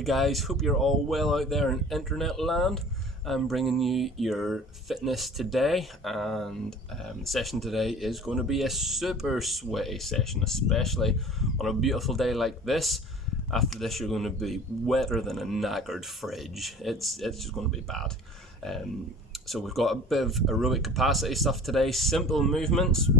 Hey guys, hope you're all well out there in internet land. I'm bringing you your fitness today, and the session today is going to be a super sweaty session, especially on a beautiful day like this. After this you're going to be wetter than a knackered fridge. It's just going to be bad. So we've got a bit of aerobic capacity stuff today, simple movements,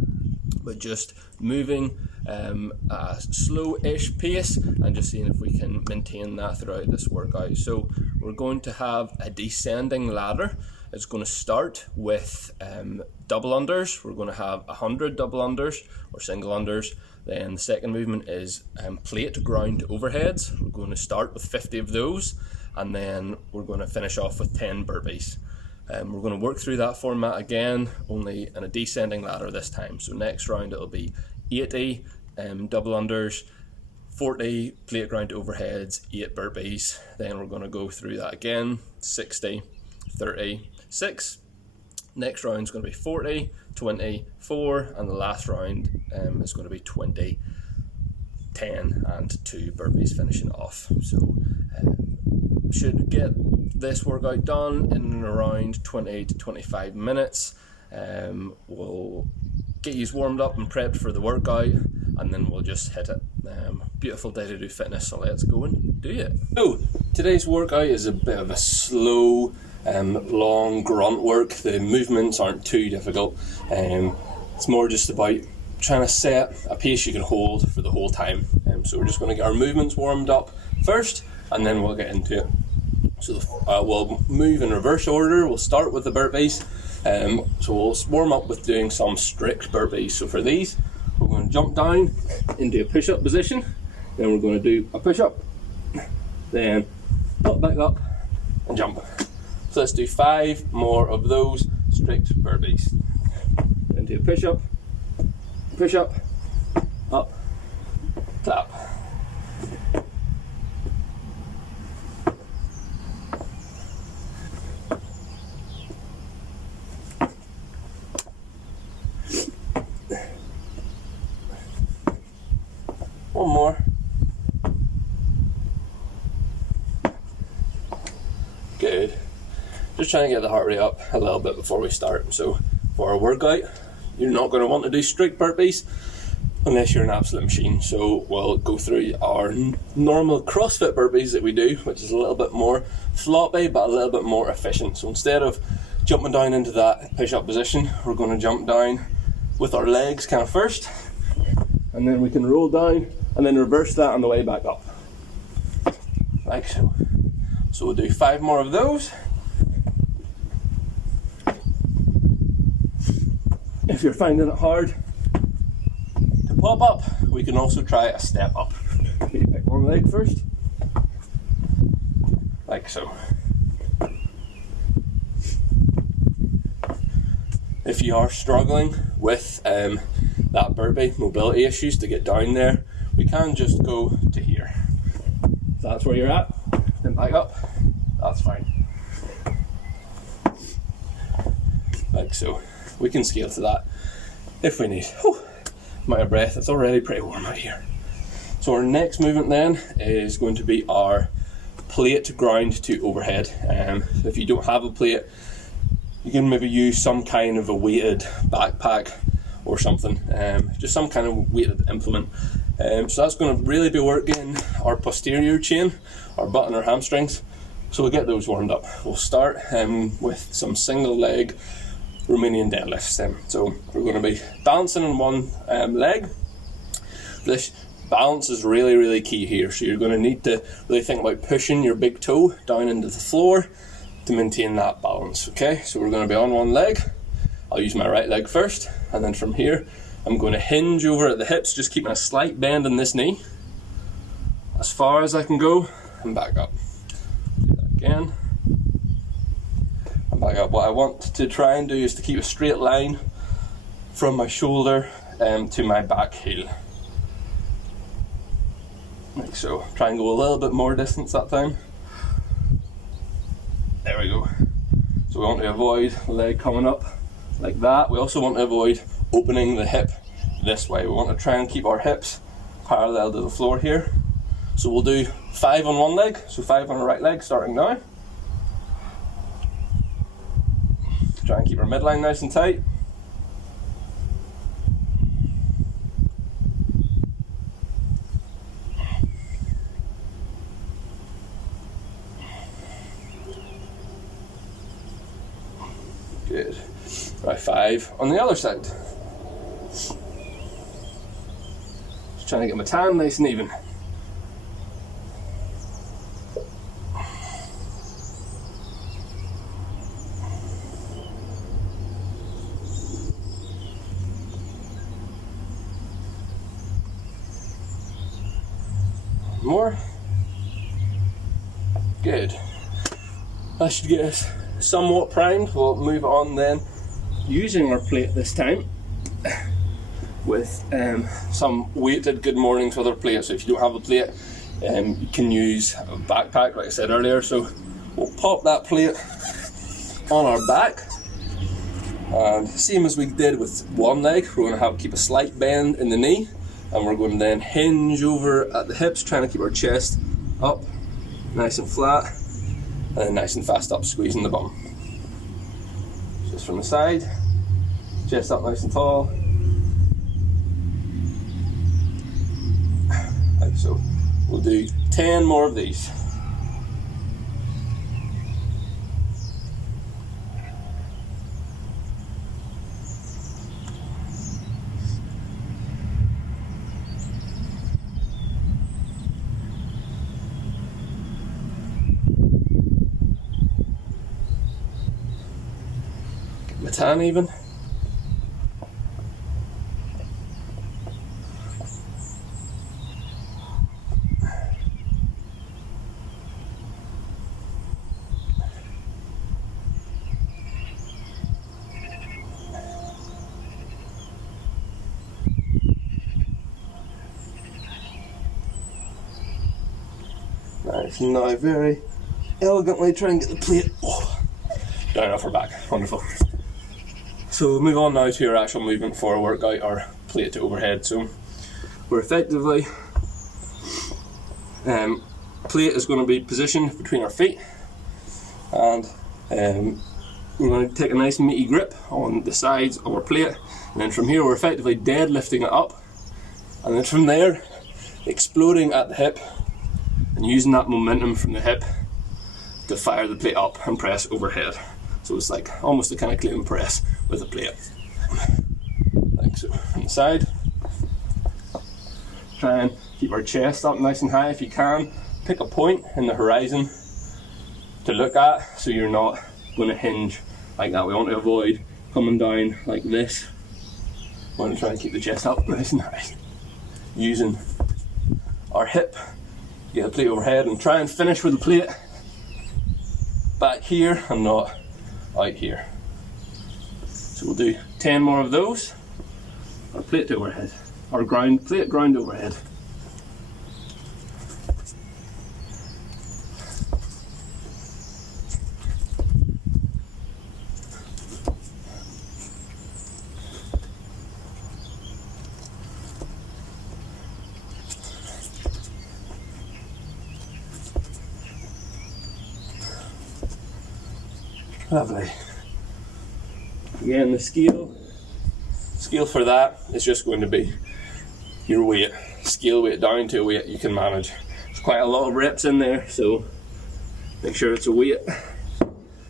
but just moving at a slow-ish pace and just seeing if we can maintain that throughout this workout. So we're going to have a descending ladder. It's going to start with double unders. We're going to have 100 double unders or single unders. Then the second movement is plate ground overheads. We're going to start with 50 of those, and then we're going to finish off with 10 burpees. We're going to work through that format again, only in a descending ladder this time. So next round it'll be 80 double unders, 40 plate ground overheads, 8 burpees. Then we're going to go through that again, 60, 30, 6. Next round is going to be 40, 20, 4, and the last round is going to be 20, 10, and 2 burpees finishing off. So should get this workout done in around 20 to 25 minutes. We'll get you warmed up and prepped for the workout, and then we'll just hit it. Beautiful day to do fitness, so let's go and do it. So today's workout is a bit of a slow, long grunt work. The movements aren't too difficult. It's more just about trying to set a pace you can hold for the whole time. So we're just going to get our movements warmed up first, and then we'll get into it. So we'll move in reverse order. We'll start with the burpees. So we'll warm up with doing some strict burpees. So for these, we're going to jump down into a push-up position. Then we're going to do a push-up, then pop back up and jump. So let's do 5 more of those strict burpees. Then do a push-up, up, clap. One more. Good. Just trying to get the heart rate up a little bit before we start. So for our workout, you're not going to want to do strict burpees unless you're an absolute machine. So we'll go through our normal CrossFit burpees that we do, which is a little bit more floppy but a little bit more efficient. So instead of jumping down into that push-up position, we're going to jump down with our legs kind of first, and then we can roll down and then reverse that on the way back up, like so. So we'll do 5 more of those. If you're finding it hard to pop up, we can also try a step up. You pick one leg first, like so. If you are struggling with that burpee mobility issues to get down there, we can just go to here. If that's where you're at, then back up, that's fine. Like so. We can scale to that if we need. Whew, I'm out of breath, it's already pretty warm out here. So our next movement then is going to be our plate ground to overhead. If you don't have a plate, you can maybe use some kind of a weighted backpack or something, just some kind of weighted implement. So that's going to really be working our posterior chain, our butt and our hamstrings. So we'll get those warmed up. We'll start with some single leg Romanian deadlifts then. So we're going to be balancing on one leg. This balance is really, really key here. So you're going to need to really think about pushing your big toe down into the floor to maintain that balance. Okay, so we're going to be on one leg. I'll use my right leg first, and then from here I'm going to hinge over at the hips, just keeping a slight bend in this knee as far as I can go, and back up. Do that again, and back up. What I want to try and do is to keep a straight line from my shoulder to my back heel, like so. Try and go a little bit more distance that time. There we go. So we want to avoid the leg coming up like that. We also want to avoid opening the hip this way. We want to try and keep our hips parallel to the floor here. So we'll do 5 on one leg, so 5 on the right leg starting now. Try and keep our midline nice and tight. Good. Right, 5 on the other side. Just trying to get my tan nice and even. More. Good. That should get us somewhat primed. We'll move on then, using our plate this time, with some weighted good mornings with our plate. So if you don't have a plate, you can use a backpack like I said earlier. So we'll pop that plate on our back, and same as we did with one leg, we're going to keep a slight bend in the knee, and we're going to then hinge over at the hips, trying to keep our chest up nice and flat, and nice and fast up, squeezing the bum. Just from the side, chest up nice and tall. Like so. We'll do 10 more of these. My tan even. Nice. Now very elegantly try and get the plate down off our back. Wonderful. So we'll move on now to our actual movement for our workout, our plate to overhead. So we're effectively, plate is going to be positioned between our feet, and we're going to take a nice meaty grip on the sides of our plate, and then from here we're effectively deadlifting it up, and then from there exploding at the hip and using that momentum from the hip to fire the plate up and press overhead. So it's like almost a kind of clean press with a plate. Like so. On the side, try and keep our chest up nice and high if you can. Pick a point in the horizon to look at, so you're not going to hinge like that. We want to avoid coming down like this. We want to try and keep the chest up nice and high, using our hip to get the plate overhead, and try and finish with the plate back here and not out here. So we'll do 10 more of those. Our plate to overhead, our plate ground overhead. Lovely. Again, the scale for that is just going to be your weight. Scale weight down to a weight you can manage. There's quite a lot of reps in there, so make sure it's a weight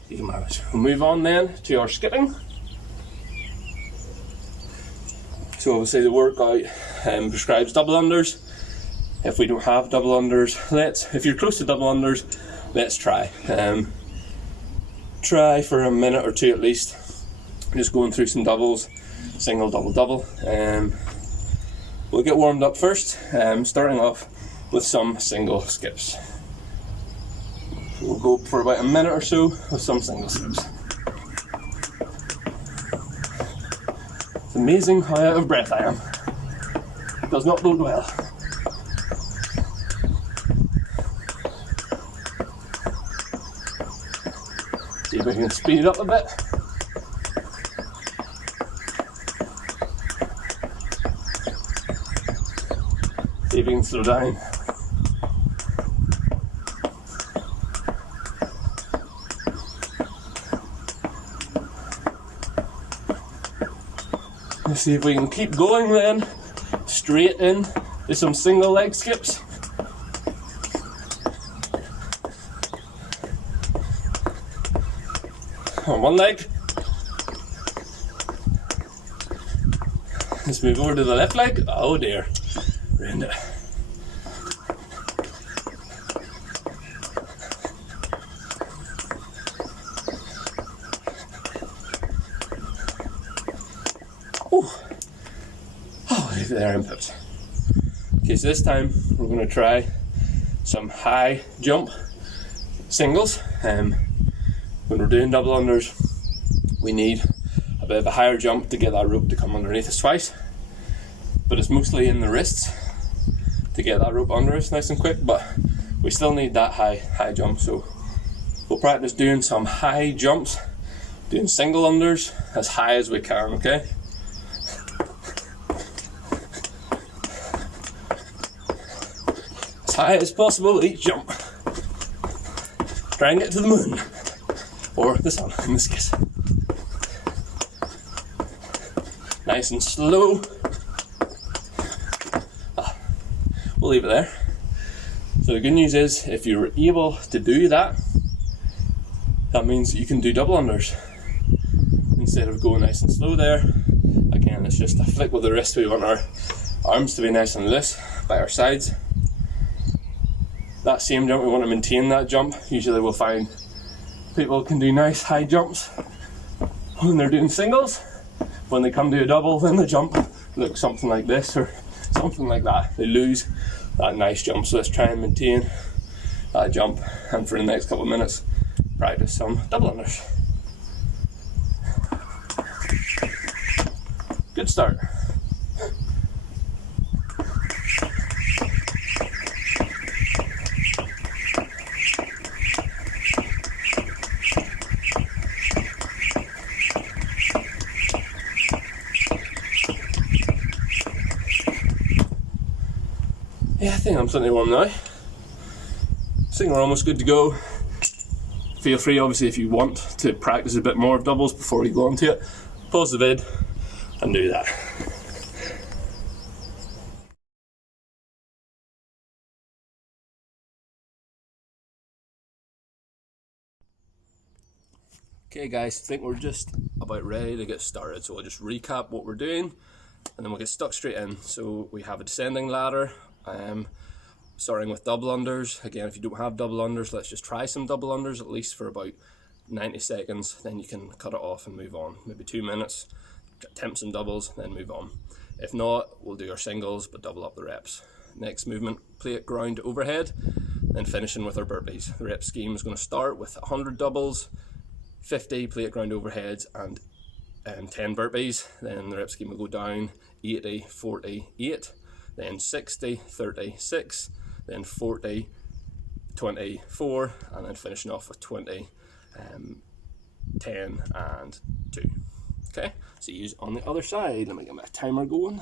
you can manage. We'll move on then to our skipping. So obviously the workout prescribes double unders. If we don't have double unders, if you're close to double unders, let's try. Try for a minute or two at least, just going through some doubles, single, double, double. We'll get warmed up first, starting off with some single skips. So we'll go for about a minute or so with some single skips. It's amazing how out of breath I am. It does not bode well. See if we can speed it up a bit. See if we can slow down. Let's see if we can keep going then. Straight in to some single leg skips. On one leg. Let's move over to the left leg. Oh dear. Ruined it. Oh, leave it there and pips. Okay, so this time we're going to try some high jump singles. When we're doing double unders, we need a bit of a higher jump to get that rope to come underneath us twice. But it's mostly in the wrists to get that rope under us nice and quick, but we still need that high jump. So we'll practice doing some high jumps, doing single unders as high as we can, okay? As high as possible each jump. Try and get to the moon. Or the sun in this case. Nice and slow. We'll leave it there. So the good news is, if you're able to do that, that means that you can do double unders. Instead of going nice and slow there, again, it's just a flick with the wrist. We want our arms to be nice and loose by our sides. That same jump, we want to maintain that jump. Usually we'll find people can do nice high jumps when they're doing singles. When they come to a double, then the jump looks something like this or something like that. They lose that nice jump. So let's try and maintain that jump, and for the next couple of minutes practice some double unders. Good start. Yeah, I think I'm plenty warm now. I think we're almost good to go. Feel free, obviously, if you want to practice a bit more of doubles before you go on to it, pause the vid and do that. Okay guys, I think we're just about ready to get started. So we'll just recap what we're doing and then we'll get stuck straight in. So we have a descending ladder. Starting with double unders. Again, if you don't have double unders, let's just try some double unders, at least for about 90 seconds. Then you can cut it off and move on. Maybe 2 minutes, attempt some doubles, then move on. If not, we'll do our singles, but double up the reps. Next movement, plate ground overhead, then finishing with our burpees. The rep scheme is going to start with 100 doubles, 50 plate ground overheads, and 10 burpees. Then the rep scheme will go down 80, 40, 8. Then 60, 30, 6, then 40, 20, 4, and then finishing off with 20, 10, and 2. Okay, see you on the other side. Let me get my timer going.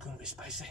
gonna be spicy.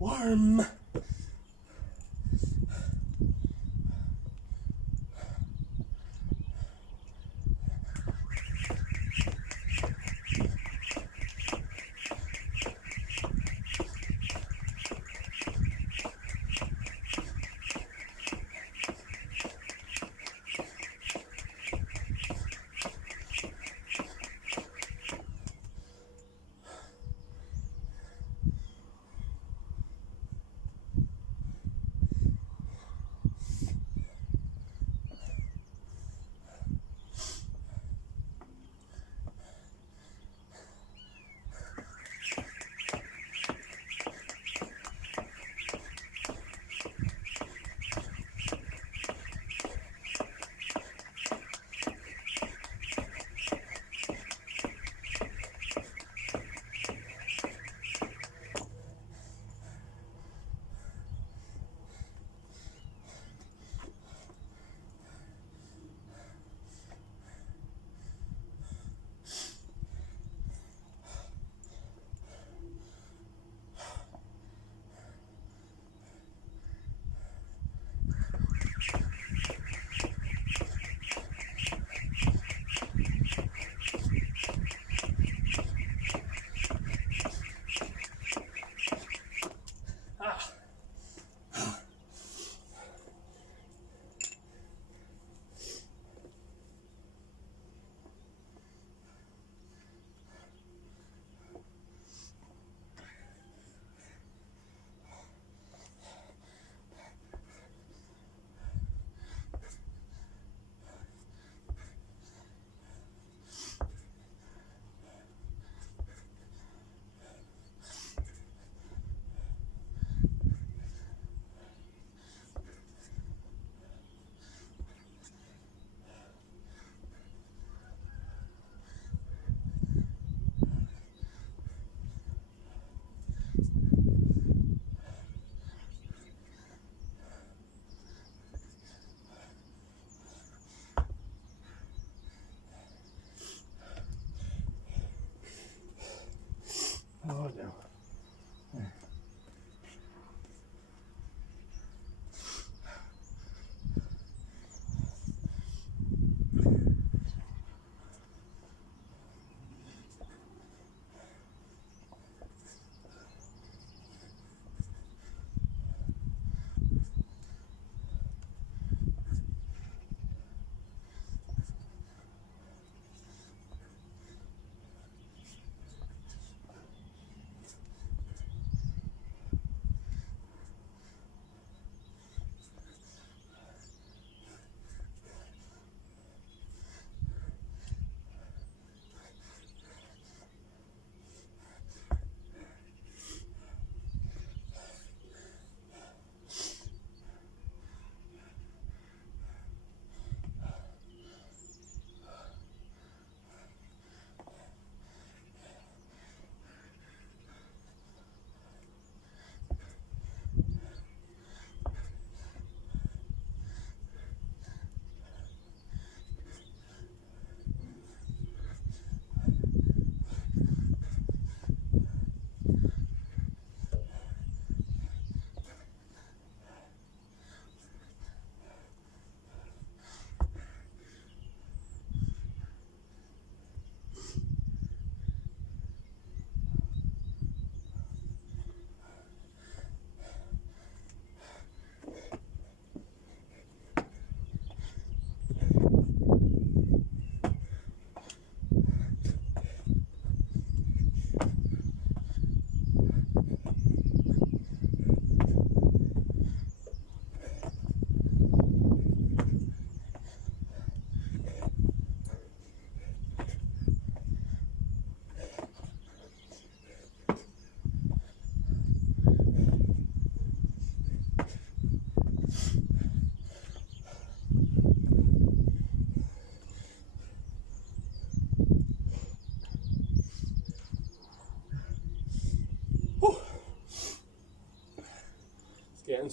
Warm.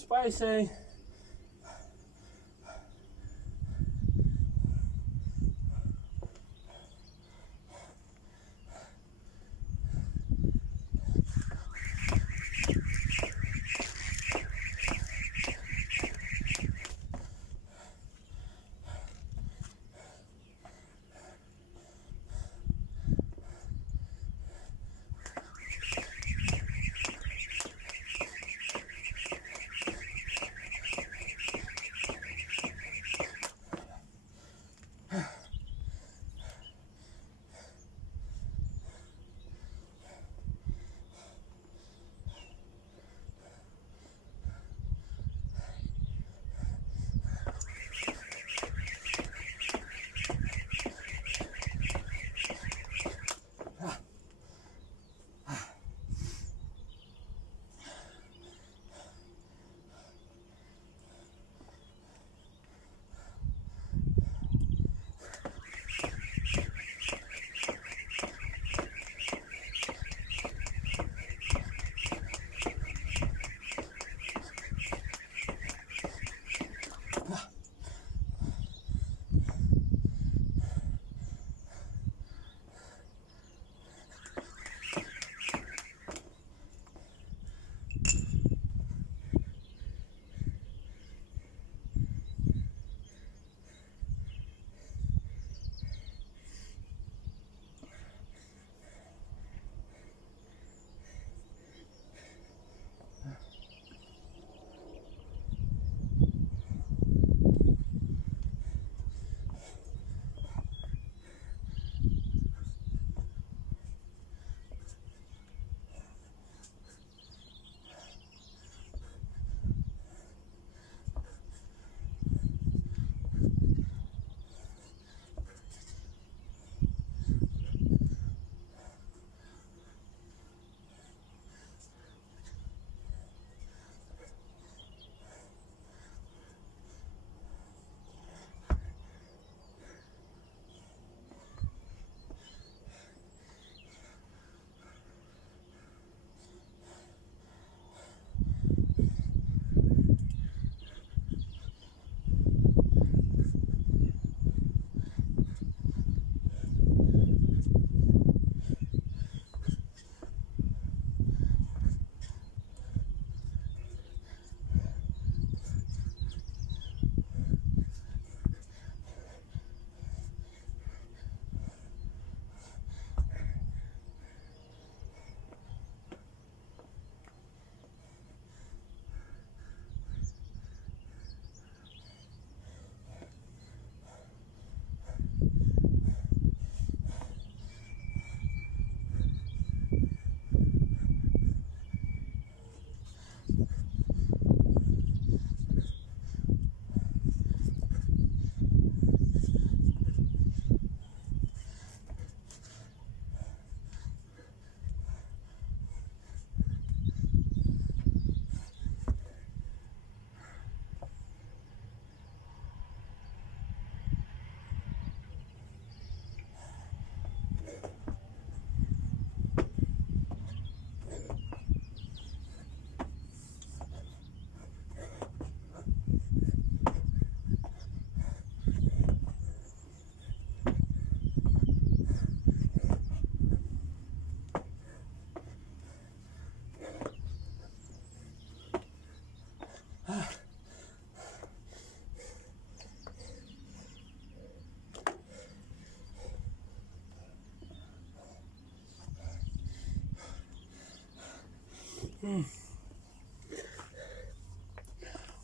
spicy.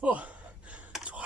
Oh, it's warm.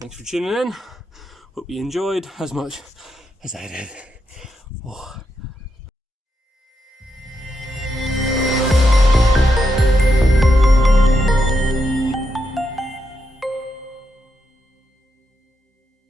Thanks for tuning in. Hope you enjoyed as much as I did. Oh.